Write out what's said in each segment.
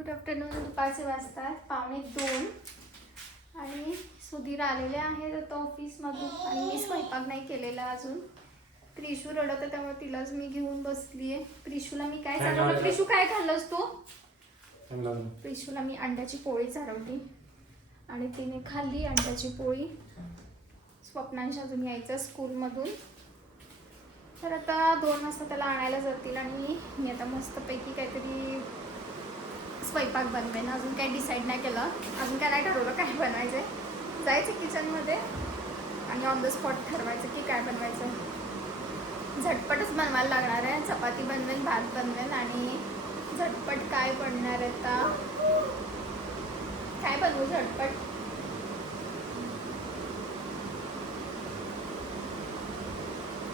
Good afternoon. दुपारचे वाजतात 1:45 आणि सुधीर आलेले आहेत आता ऑफिसमधून आणि मी स्वयंपाक नाही केलेला अजून. प्रिशू रडत आहे त्यामुळे तिलाच मी घेऊन बसली आहे. प्रिशूला मी काय चालवलं? प्रिशू काय खाल्लंस तू? प्रिशूला मी अंड्याची पोळी चालवली आणि तिने खाल्ली अंड्याची पोळी. स्वप्नांश अजून यायचं स्कूलमधून, तर आता 2 वाजता त्याला आणायला जातील आणि मी आता मस्तपैकी काहीतरी स्वयंपाक बनवेन. अजून काही डिसाईड नाही केलं, अजून काय नाही ठरवलं काय बनवायचं आहे. जायचं किचनमध्ये आणि ऑन द स्पॉट ठरवायचं की काय बनवायचं आहे. झटपटच बनवायला लागणार आहे. चपाती बनवेन, भात बनवेन आणि झटपट काय बनणार आहे आता, काय बनवू झटपट?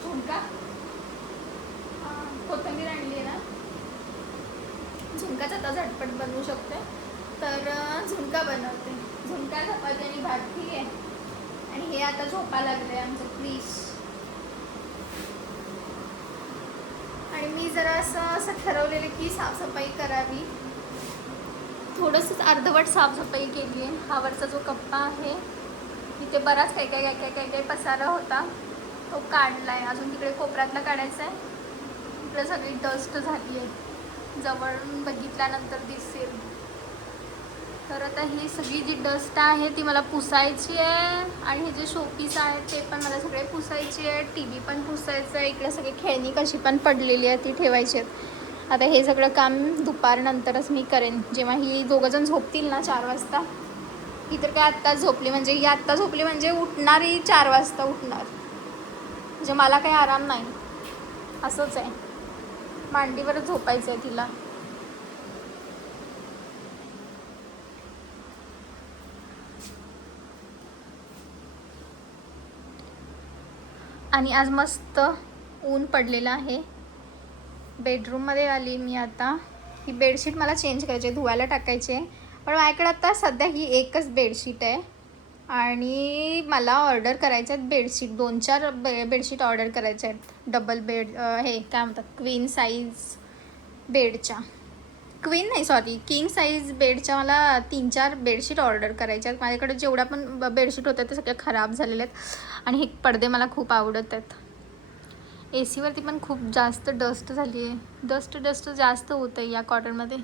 झुणका, कोथिंबीर आणली आहे ना, झुणकाच आता झटपट बनवू शकते. तर झुणका बनवते. झुणका, चपाती आणि भात. ठीक आहे. आणि हे आता झोपा लागले आमचं प्लीज. आणि मी जरा असं ठरवलेलं की साफसफाई करावी. थोडंसं अर्धवट साफसफाई केली आहे. हा वरचा जो कप्पा आहे तिथे बराच काही पसारा होता, तो काढला आहे. अजून तिकडे कोपऱ्यातला काढायचा आहे. इकडे सगळी डस्ट झाली आहे, जवळून बघितल्यानंतर दिसेल. तर आता ही सगळी जी डस्ट आहे ती मला पुसायची आहे आणि हे जे शोपीस आहेत ते पण मला सगळे पुसायचे आहे. TV पण पुसायचं आहे. इकडे सगळी खेळणी कशी पण पडलेली आहे ती ठेवायची आहेत. आता हे सगळं काम दुपारनंतरच मी करेन, जेव्हा ही दोघंजण झोपतील ना 4 वाजता. ही तर काय आत्ताच झोपली, म्हणजे ही आत्ता झोपली म्हणजे उठणार ही 4 वाजता उठणार, म्हणजे मला काही आराम नाही. असंच आहे, मांडीवरच झोपायचं आहे तिला. आणि आज मस्त ऊन पडलेलं आहे. बेडरूममध्ये आली मी आता. ही बेडशीट मला चेंज करायची आहे, धुवायला टाकायची आहे. पण माझ्याकडे आता सध्या ही एकच बेडशीट आहे आणि मला ऑर्डर करायच्या आहेत बेडशीट. 2-4 बेडशीट ऑर्डर करायच्या आहेत. डबल बेड, हे काय म्हणतात, क्वीन साईज बेडच्या, क्वीन नाही सॉरी किंग साईज बेडच्या मला 3-4 बेडशीट ऑर्डर करायच्या आहेत. माझ्याकडे जेवढ्या पण बेडशीट होत्या ते सगळ्या खराब झालेल्या आहेत आणि हे पडदे मला खूप आवडत आहेत. AC वरती पण खूप जास्त डस्ट झाली आहे. डस्ट जास्त होतं आहे या कॉटनमध्ये.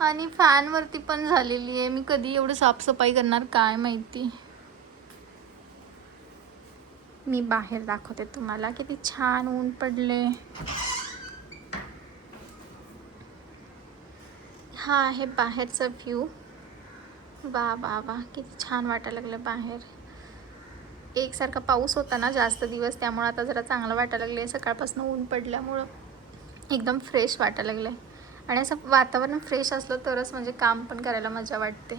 आणि फॅनवरती पण झालेली आहे. मी कधी एवढं साफसफाई करणार काय माहिती. मी बाहेर दाखवते तुम्हाला किती छान ऊन पडले. हा आहे बाहेरचा व्ह्यू. वा वा वा, किती छान वाटायला लागलं बाहेर. एकसारखा पाऊस होता ना जास्त दिवस, त्यामुळे आता जरा चांगलं वाटायला लागलं आहे. सकाळपासून ऊन पडल्यामुळं एकदम फ्रेश वाटायला लागलं आहे. आणि असं वातावरण फ्रेश असलं तरच म्हणजे काम पण करायला मजा वाटते,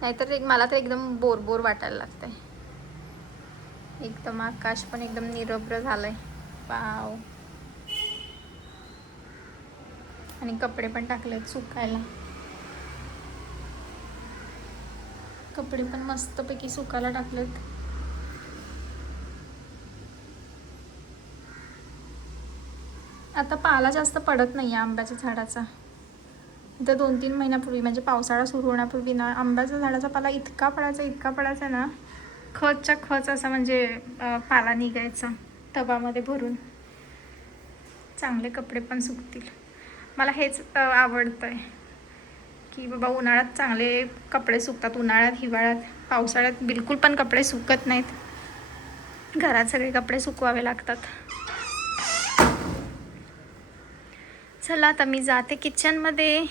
नाहीतर मला तर एकदम बोर वाटायला लागतं आहे. एकदम आकाश पण एकदम निरभ्र झालं आहे. वाव. आणि कपडे पण टाकलेत सुकायला. कपडे पण मस्तपैकी सुकायला टाकलेत. आता पाला जास्त पडत नाही आहे आंब्याच्या झाडाचा. तर 2-3 महिन्यापूर्वी म्हणजे पावसाळा सुरू होण्यापूर्वी ना आंब्याच्या झाडाचा पाला इतका पडायचा ना, खचच्या खच असा म्हणजे पाला निघायचा टबामध्ये भरून. चांगले कपडे पण सुकतील. मला हेच आवडतं आहे की बाबा उन्हाळ्यात चांगले कपडे सुकतात, उन्हाळ्यात, हिवाळ्यात. पावसाळ्यात बिलकुल पण कपडे सुकत नाहीत. घरात सगळे कपडे सुकवावे लागतात. चला आता मी जाते किचनमध्ये.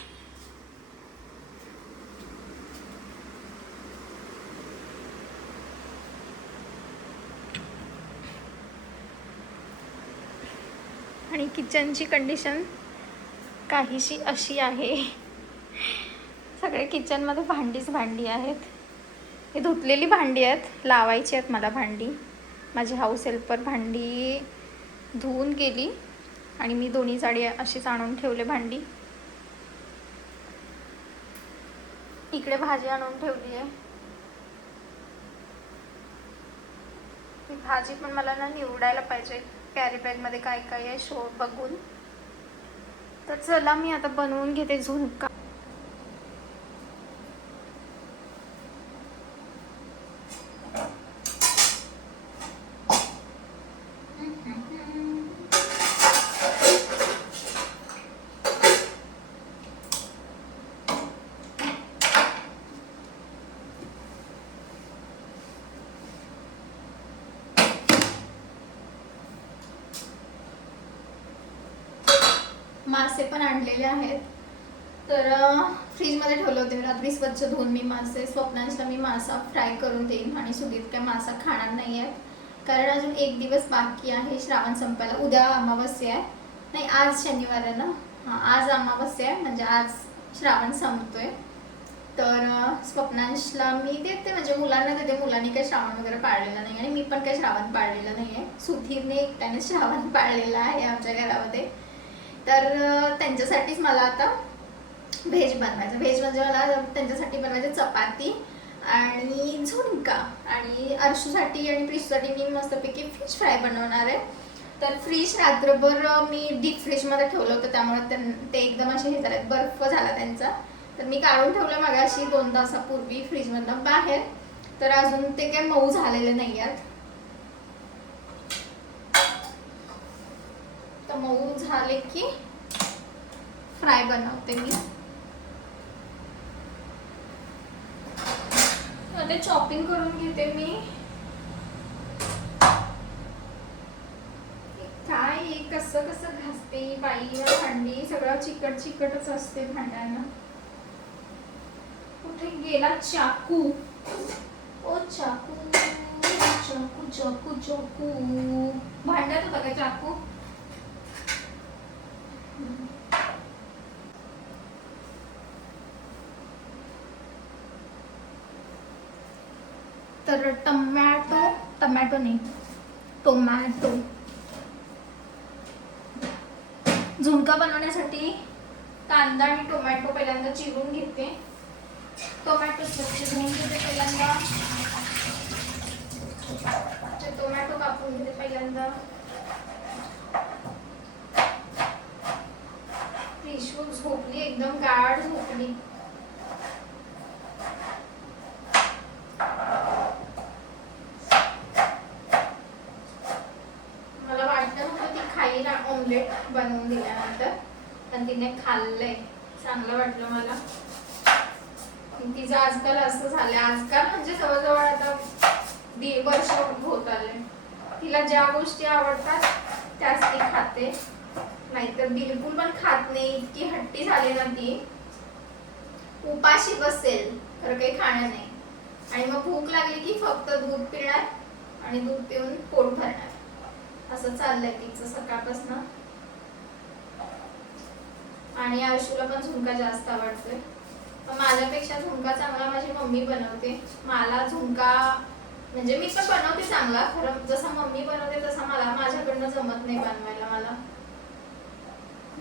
आणि किचनची कंडिशन काहीशी अशी आहे. सगळे किचनमध्ये भांडी आहेत. हे धुतलेली भांडी आहेत, लावायची आहेत मला भांडी. माझी हाऊस हेल्पर भांडी धुवून गेली आणि मी दोन्ही जाडी अशीच आणून ठेवले भांडी. इकडे भाजी आणून ठेवली आहे. ही भाजी पण मला ना निवडायला पाहिजे कॅरी बॅगमध्ये काय काय आहे बघून. तर चला मी आता बनवून घेते झुणका. मासे पण आणलेले आहेत. तर फ्रीजमध्ये ठेवले होते रात्री स्वच्छ धुवून मी मासे. स्वप्नांशला मी मासा फ्राय करून देईन आणि सुदीप काय मासा खाणार नाही आहे, कारण अजून एक दिवस बाकी आहे श्रावण संपायला. उद्या अमावस्या आहे, नाही आज शनिवार आहे ना, हां आज अमावस्या आहे, म्हणजे आज श्रावण संपतोय. तर स्वप्नांशला मी देते, म्हणजे मुलांना देते. मुलांनी काही श्रावण वगैरे पाळलेला नाही आणि मी पण काही श्रावण पाळलेलं नाही आहे. सुधीरने एकट्याने श्रावण पाळलेला आहे आमच्या घरामध्ये. तर त्यांच्यासाठीच मला आता व्हेज बनवायचं. व्हेज म्हणजे मला त्यांच्यासाठी बनवायचं चपाती आणि झुणका, आणि अर्शूसाठी आणि प्रिशूसाठी मी मस्तपैकी फिश फ्राय बनवणार आहे. तर फ्रीज रात्रभर मी डीप फ्रीजमध्ये ठेवलं होतं, त्यामुळे ते एकदम असे हे झाले, बर्फ झाला त्यांचा. तर मी काढून ठेवलं मगाशी 2 तासापूर्वी फ्रीजमधनं बाहेर. तर अजून ते काही मऊ झालेले नाही आहेत. तर मऊ झाले की फ्राय बनवते मी. ते चॉपिंग करून घेते मी. काय कसं कसं घासते बाई भांडी, सगळं चिकट चिकटच असते भांड्यांना. कुठे गेला चाकू? ओ चाकू चाकू चाकू चाकू, भांड्यात होता का चाकू? तर टोमॅटो नाही, टोमॅटो झुणका बनवण्यासाठी कांदा आणि टोमॅटो पहिल्यांदा चिरून घेते. टोमॅटो स्वच्छ धुवून घेते पहिल्यांदा. टोमॅटो कापून घेते पहिल्यांदा. प्रिशू झोपली, एकदम गाढ झोपली. मला वाटलं नव्हतं ती खाईल ऑमलेट बनवून दिल्यानंतर, पण तिने खाल्लंय, चांगलं वाटलं मला. तिचं आजकाल असं झालंय, आजकाल म्हणजे जवळजवळ आता 1.5 वर्ष होत आले. तिला ज्या गोष्टी आवडतात त्याच ती खाते, नाहीतर बिलकुल पण खात नाही. इतकी हट्टी झाली ना ती, उपाशी बसेल खरं काही खाणं नाही. आणि मग भूक लागली की फक्त दूध पिणार आणि दूध पिऊन पोट भरणार, असं चाललंय तिचं सकाळपासून. आणि आयुष्याला पण झुणका जास्त आवडतोय, पण माझ्यापेक्षा झुणका चांगला माझी मम्मी बनवते. मला झुणका म्हणजे मी पण बनवते चांगला, खरं जसा मम्मी बनवते तसा मला माझ्याकडनं जमत नाही बनवायला. मला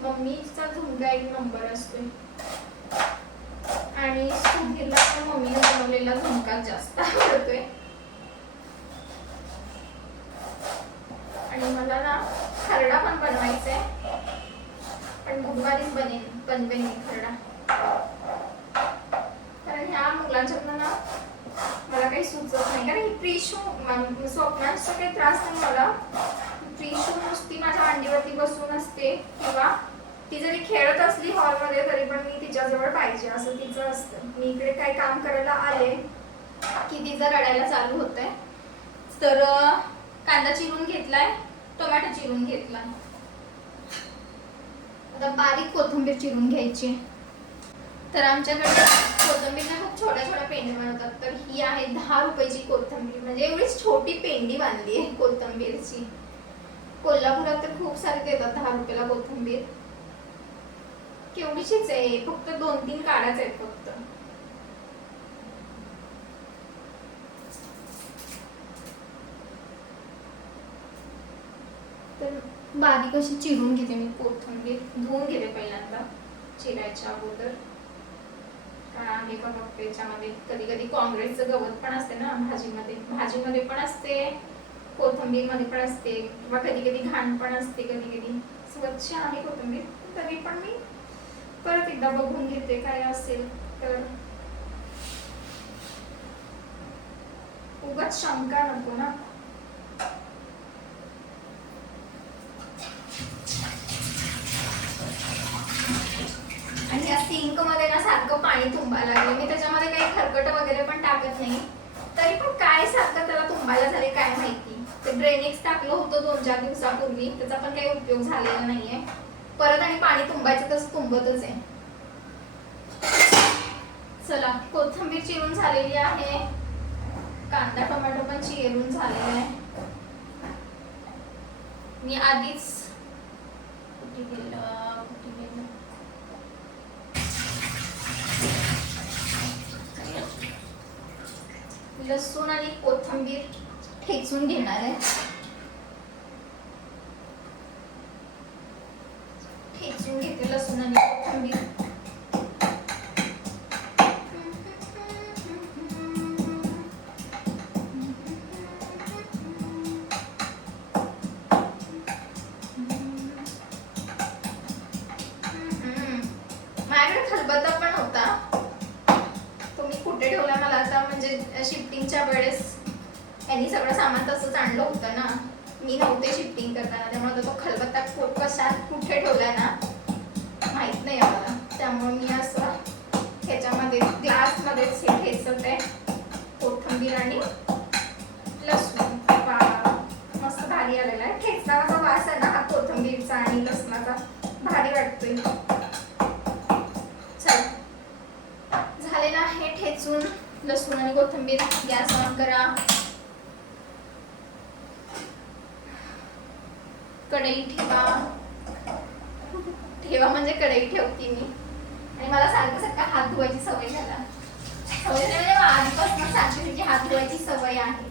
मम्मीचा झुणका 1 नंबर असतोय. आणि सुधीरला पण मम्मीने बनवलेला झुणका जास्त आवडतोय. आणि मला ना खरडा पण बनवायचा आहे, पण बुधवारीच बनवेन मी खरडा. कारण ह्या मुलांच्यातनं ना मला काही सुचत नाही. कारण प्रिशू स्वप्नांचा काही त्रास नाही मला. प्रिशू नुसती माझ्या मांडीवरती बसून असते, किंवा ती जरी खेळत असली हॉलमध्ये तरी पण मी तिच्याजवळ पाहिजे असं तिचं असतं. मी इकडे काही काम करायला आले की तिचं रडायला चालू होतंय. तर कांदा चिरून घेतलाय, टोमॅटो चिरून घेतलाय, आता बारीक कोथिंबीर चिरून घ्यायची. तर आमच्याकडे कोथिंबीरला खूप छोट्या छोट्या पेंडी बनवतात. तर ही आहे 10 रुपयाची कोथिंबीर, म्हणजे एवढीच छोटी पेंडी बांधली आहे कोथिंबीरची. कोल्हापुरात तर खूप सारे देतात 10 रुपयाला कोथिंबीर. केवढीशीच आहे, फक्त 2-3 काड्याच आहेत फक्त. तर बारीक अशी चिरून घेते मी कोथिंबीर. धुवून घेते पहिल्यांदा चिरायच्या अगोदर. काय आहे बघा त्याच्यामध्ये कधी कधी काँग्रेसचं गवत पण असते ना भाजीमध्ये पण असते, कोथिंबीरमध्ये पण असते, किंवा कधी कधी घाण पण असते. कधी कधी स्वच्छ आहे कोथिंबीर, तरी पण मी परत एकदा बघून घेते काय असेल तर, उगाच शंका नको ना. आणि या सिंक मध्ये ना सारखं पाणी तुंबायला लागले. मी त्याच्यामध्ये काही खरकट वगैरे पण टाकत नाही, तरी पण काय सारखं त्याला तुंबायला झाले काय माहिती. ते ड्रेनेक्स टाकलं होतं 2-4 दिवसापूर्वी, त्याचा पण काही उपयोग झालेला नाहीये. परत आणि पाणी तुंबायचं तसं तुंबतच आहे. चला, कोथिंबीर चिरून झालेली आहे, कांदा टोमॅटो पण चिरून झालेला आहे. मी आधीच कुठे गेलं लसूण आणि कोथिंबीर ठेचून घेणार आहे. ठेचून घेते लसूण आणि कोथिंबीर. माझ्याकडे खलबत्ता पण होता, तो मी कुठे ठेवला मला आता, म्हणजे शिफ्टिंगच्या वेळेस यांनी सगळं सामान तसंच आणलं होतं ना, मी नव्हते शिफ्टिंग करताना, त्यामुळे तो खलबत्ता कशात कुठे ठेवलाय ना माहित नाही मला. त्यामुळे मी असं ह्याच्यामध्ये ग्लासमध्येच हे ठेचते कोथिंबीर आणि लसूण. मस्त भारी आलेला आहे. ठेचताना वास आहे ना हा कोथिंबीरचा आणि लसणाचा, भारी वाटतोय. झालेला आहे ठेचून लसूण आणि कोथिंबीर. गॅस ऑन करा. कढई ठेवा म्हणजे कढई ठेवते मी. आणि मला सारखं हात धुवायची सवय झाला. सवय म्हणजे आधीपासून सांगते की हात धुवायची सवय आहे.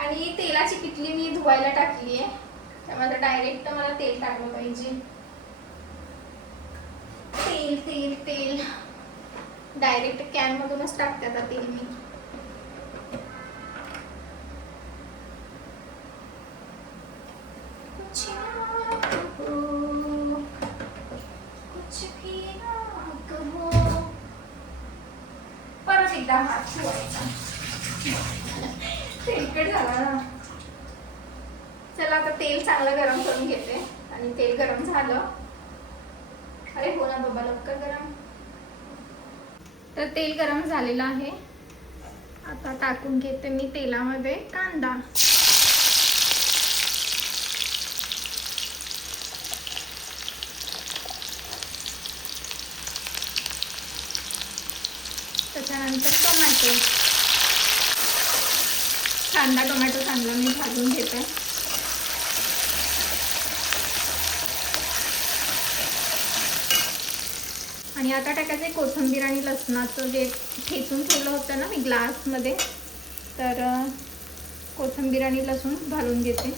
आणि तेलाची किटली मी धुवायला टाकली आहे, त्यामध्ये डायरेक्ट मला तेल टाकलं पाहिजे. तेल तेल तेल डायरेक्ट कॅन मधूनच टाकते आता तेल मी. परत एकदा हात धुवायचा, तेलकट झाला ना. चला आता तेल चांगलं गरम करून घेते. आणि तेल गरम झालं, अरे हो ना बाबा लवकर गरम. तर तेल गरम झालेलं आहे. आता टाकून घेते मी तेलामध्ये कांदा. त्याच्यानंतर टोमॅटो. कांदा टोमॅटो चांगला मी भाजून घेते. आणि आता टाकायचं कोथिंबीर आणि लसणाचं जे ठेचून ठेवलं होतं ना मी ग्लासमध्ये, तर कोथिंबीर आणि लसूण घालून घेते.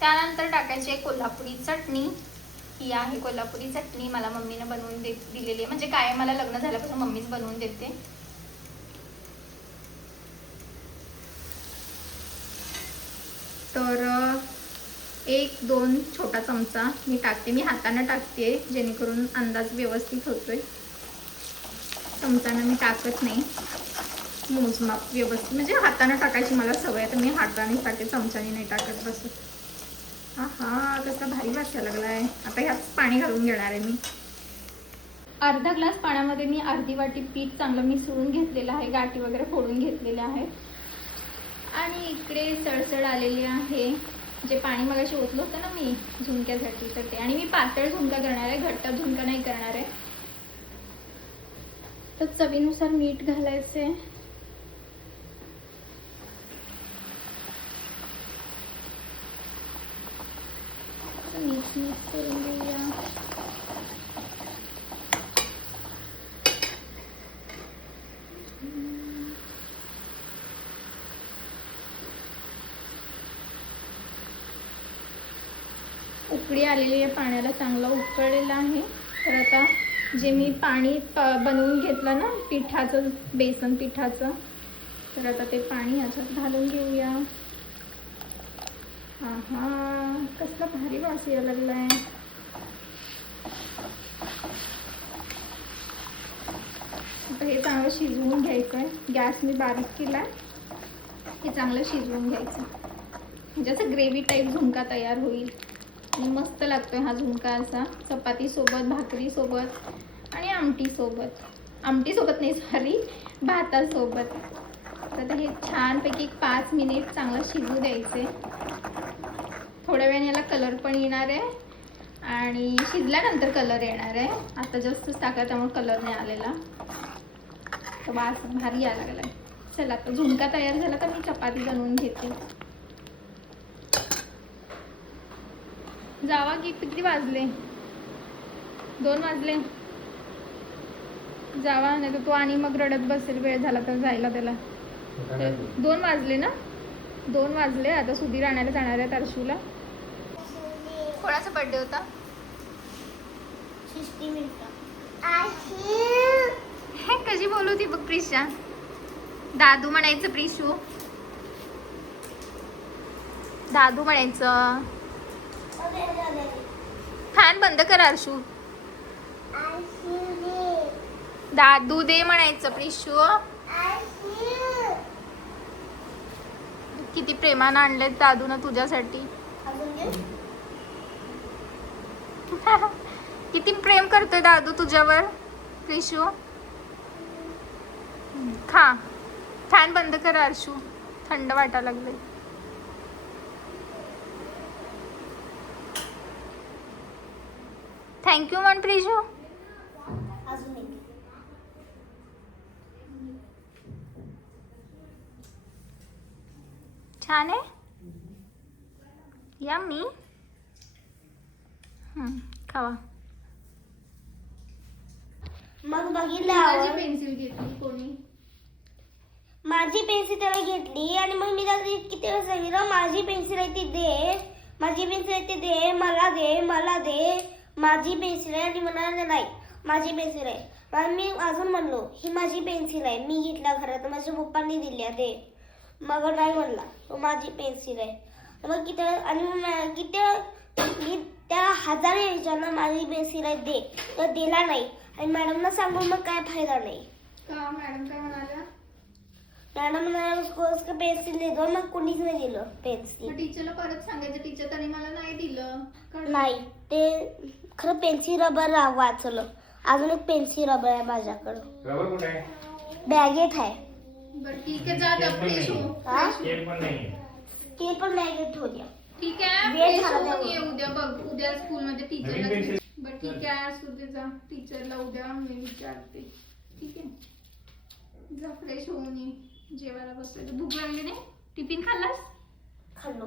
त्यानंतर टाकायची कोल्हापुरी चटणी. ही आहे कोल्हापुरी चटणी, मला मम्मीने बनवून दिलेली आहे. म्हणजे काय, मला लग्न झाल्यापासून मम्मीच बनवून देते. तर 1-2 छोटा चमचा मी टाकते. मी हाताने टाकते जेणेकरून अंदाज व्यवस्थित होतोय. चमचाने मी टाकत नाही, मोजमाप व्यवस्थित, म्हणजे हाताने टाकायची मला सवय, तर मी हाताने टाकते, चमचाने नाही टाकत बसत. हा कसा भारी वास यायला लागलाय. आता ह्यात पाणी घालून घेणार आहे मी. अर्धा ग्लास पाण्यामध्ये मी अर्धी वाटी पीठ चांगलं मिसळून घेतलेलं आहे, गाठी वगैरे फोडून घेतलेले आहेत. आणि इकडे सळसळ आलेली आहे. जे पाणी मगाशी ओतलं होतं ना मी झुणक्यासाठी, तर ते. आणि मी पातळ झुणका करणार आहे, घट्ट झुणका नाही करणार आहे. तर चवीनुसार मीठ घालायचे. मीठ करून घेऊया. उकळी आलेली आहे पाण्याला, चांगला उकळलेला आहे. तर आता जे मी पाणी बनवून घेतलं ना पिठाचं, बेसन पिठाचं, तर आता ते पाणी याच्यात घालून घेऊया. कसला भारी वास यायला लागलाय. आता हे चांगलं शिजवून घ्यायचंय. गॅस मी बारीक केला. हे चांगलं शिजवून घ्यायचं, म्हणजे असं ग्रेव्ही टाईप झुणका तयार होईल. आणि मस्त लागतोय हा झुणका असा चपाती सोबत, भाकरी सोबत आणि आमटी सोबत. आमटी सोबत नाही, सॉरी, भातासोबत. तर हे छानपैकी 5 मिनिट चांगलं शिजू द्यायचे. थोड्या वेळाने याला कलर पण येणार आहे आणि शिजल्यानंतर कलर येणार आहे. आता जास्तच टाका त्यामुळे कलर नाही आलेला. तर वास भारी यायला लागलाय. चला आता झुणका तयार झाला तर मी चपाती बनवून घेते. जावा की किती वाजले? 2 वाजले. जावा, नाही तर तो आणि मग रडत बसेल. वेळ झाला तर जायला त्याला. 2 वाजले ना? 2 वाजले. आता सुधीर आणायला जाणार आहे तारशूला. कोणाचा बर्थडे होता? हे कशी बोलवती बघ प्रिशा. दादू म्हणायचं प्रिशू. दादू म्हणायचं. फॅन बंद कर अर्शू. दादू दे म्हणायचं प्रिशू. किती प्रेमानं आणलेत दादूनं तुझ्यासाठी. किती प्रेम करतोय दादू तुझ्यावर प्रिशू. खा. फॅन बंद कर अर्शू, थंड वाटायला लागले. थँक्यू म्हण प्रिशू. छान आहे. यम्मी. खावा. मग बघितलं पेन्सिल घेतली कोणी? माझी पेन्सिल त्याला घेतली आणि मग मी त्याला किती वेळा सांगितलं माझी पेन्सिल आहे ती दे, माझी पेन्सिल आहे ती दे, मला दे, मला दे. माझी पेन्सिल आहे आणि म्हणाले नाही माझी पेन्सिल आहे. मग मी अजून म्हणलो ही माझी पेन्सिल आहे, मी घेतल्या घरात, माझ्या पप्पांनी दिली दे. मग नाही म्हणला तो माझी पेन्सिल आहे. मग किती आणि किती मी त्या 1000 विचारलं माझी पेन्सिल आहे दे, तर दिला नाही. आणि मॅडमला सांगून मग काय फायदा नाही. का मॅडम काय म्हणाल्या? मॅडम म्हणाल्या उसको पेन्सिल दे दो. मग कोणीच नाही दिलं पेन्सिल. टीचरला परत सांगायचं टीचर तरी मला नाही दिलं. नाही ते खरं पेन्सिल रबर वाचलं. अजून एक पेन्सिल रबर आहे माझ्याकडं. रबर कुठे आहे? बॅगेत आहे. बरं ठीक आहे, जा आता फ्रेश हो. स्केल पण नाही. ते पण बॅगेत ठेवूया. ठीक आहे, वेळ फ्रेश झाला होऊन तेव्हा. ये उद्या. बघ उद्या स्कूलमध्ये टीचरला. नवीन पेन्सिल. बरं ठीक आहे, असू दे, जा टीचरला उद्या मी विचारते. ठीक आहे, जा फ्रेश होऊन ये. जेवायला बसले. भूक लागली नाही? टिफिन खाल्लास? खाल्लो.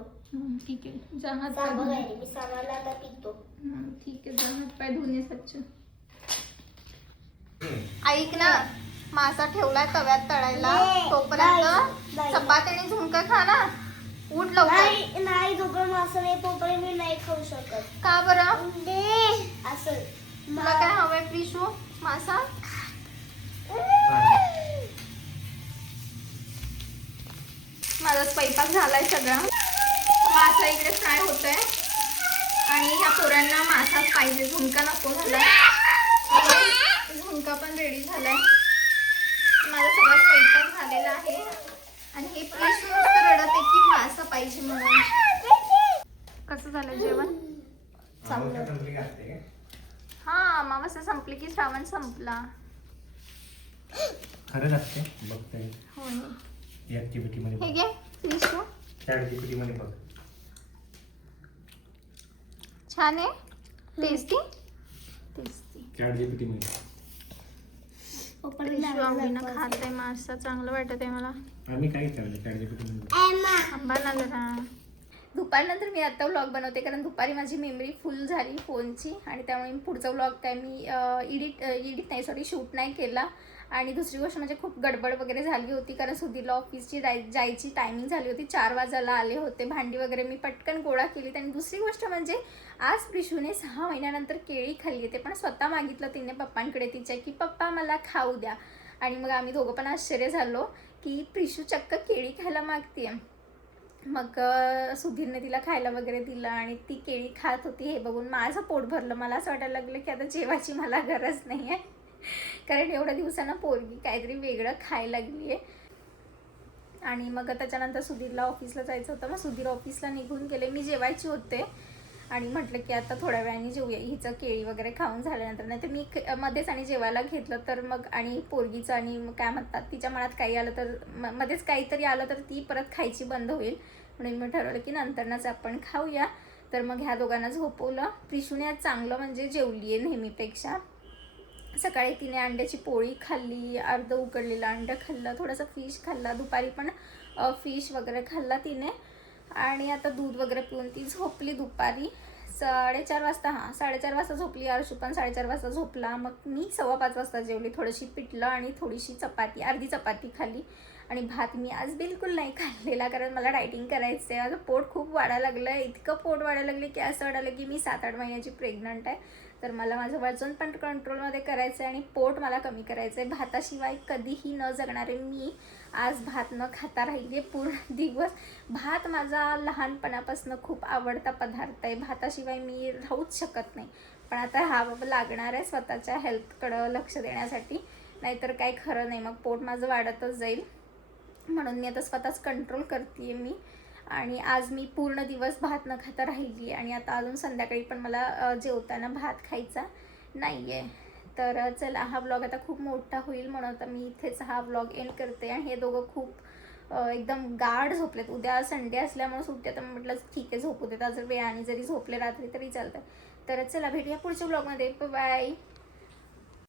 ठीक आहे, जा हात पाय सांबर धुवून. आहे मी सांबारला आता पितो. ठीक आहे, जा हात पाय धुवून ये स्वच्छ. ऐक ना, मासा ठेवलाय तव्यात तळायला, नाही, तोपर्यंत नाही. चपाती आणि झुणका खा ना. उठ लवकर. नाही नाही जोपर्यंत मासा नाही तोपर्यंत मी नाही खाऊ शकत. का बरं? असं तुला काय हवंय प्रिशू? मासा? माझा स्वयंपाक झालाय सगळा. मासा इकडे फ्राय होतोय आणि या पोरांना मासाच पाहिजे, झुणका नको झालाय. झुणका पण रेडी झालाय. माझा सगळा स्वयंपाक झालेला आहे आणि हे प्रिशू नुसतं रडत आहे की मासा पाहिजे म्हणून. कसं झालं जेवण? हा, अमावस्या संपली की श्रावण संपला. खरंच असते बघताय हो. ऍक्टिव्हिटी हे मध्ये घे प्रिशू. ऍक्टिव्हिटी मध्ये बघ. छान आहे. Tasty tasty. ऍक्टिव्हिटी मध्ये प्रिशू आवडीनं खात आहे मासा. चांगलं वाटत आहे मला. आम्ही काय करायला ऍक्टिव्हिटी मध्ये आंबा ना जरा. दुपारनंतर मी आता व्लॉग बनवते कारण दुपारी माझी मेमरी फुल झाली फोनची आणि त्यामुळे पुढचा व्लॉग काय मी एडिट नाही, सॉरी, शूट नाही केला. आणि दुसरी गोष्ट म्हणजे खूप गडबड वगैरे झाली होती कारण सुधीरला ऑफिसची जायची टायमिंग झाली होती. 4 वाजायला आले होते. भांडी वगैरे मी पटकन गोळा केली. आणि दुसरी गोष्ट म्हणजे आज प्रिशूने 6 महिन्यानंतर केळी खाल्ली. ते पण स्वतः मागितलं तिने पप्पांकडे तिच्या की पप्पा मला खाऊ द्या. आणि मग आम्ही दोघं पण आश्चर्य झालो की प्रिशू चक्क केळी खायला मागते. मग सुधीरने तिला खायला वगैरे दिलं आणि ती केळी खात होती. हे बघून माझं पोट भरलं. मला असं वाटायला लागलं की आता जेवायची मला गरज नाही आहे कारण एवढ्या दिवसानं पोरगी काहीतरी वेगळं खायला लागली आहे. आणि मग त्याच्यानंतर सुधीरला ऑफिसला जायचं होतं. मग सुधीर ऑफिसला निघून गेले. मी जेवायची होते आणि म्हटलं की आता थोड्या वेळाने जेवूया, हिचं केळी वगैरे खाऊन झाल्यानंतर. नाही तर मी मध्येच आणि जेवायला घेतलं तर मग आणि पोरगीचं आणि काय म्हणतात तिच्या मनात काही आलं तर मध्येच काहीतरी आलं तर ती परत खायची बंद होईल. म्हणून मी ठरवलं की नंतरनंच आपण खाऊया. तर मग ह्या दोघांना झोपवलं. प्रिशूने आज चांगलं म्हणजे जेवली आहे नेहमीपेक्षा. सकाळी तिने अंड्याची पोळी खाल्ली, अर्ध उकडलेलं अंडं खाल्लं, थोडंसं फिश खाल्ला, दुपारी पण फिश वगैरे खाल्ला तिने. आणि आता दूध वगैरे पिऊन ती झोपली दुपारी 4:30 वाजता. 4:30 वाजता झोपली. अर्शू पण 4:30 वाजता झोपला. मग मी 4:15 वाजता जेवली. थोडीशी पिठलं आणि थोडीशी चपाती, अर्धी चपाती खाल्ली. आणि भात मी आज बिलकुल नाही खाल्लेला, कारण मला डायटिंग करायचं आहे. माझं पोट खूप वाढायला लागलं आहे. इतकं पोट वाढायला लागले की असं वाटायला की मी 7-8 महिन्याची प्रेग्नंट आहे. तर मला माझं वजन पण कंट्रोलमध्ये करायचं आहे आणि पोट मला कमी करायचं आहे. भाताशिवाय कधीही न जगणारे मी आज भात न खाता राहिली आहे पूर्ण दिवस. भात माझा लहानपणापासून खूप आवडता पदार्थ आहे. भाताशिवाय मी राहूच शकत नाही. पण आता हा बाबा लागणार आहे स्वतःच्या हेल्थकडं लक्ष देण्यासाठी, नाहीतर काही खरं नाही, मग पोट माझं वाढतच जाईल. म्हणून मी आता स्वतःच कंट्रोल करते आहे मी. आणि आज मी पूर्ण दिवस भात न खाता राहिली आणि आता अजून संध्याकाळी पण मला जेवताना भात खायचा नाही आहे. तर चला, हा व्लॉग आता खूप मोठा होईल म्हणून आता मी इथेच हा व्लॉग एंड करते. आणि हे दोघं खूप एकदम गाढ झोपलेत. उद्या संडे असल्यामुळे सुट्टी, तर म्हटलं ठीक आहे झोपू देत. आज वेळाने जरी झोपले रात्री तरी चालतं. तर चला, भेटूया पुढच्या व्लॉगमध्ये. बाय.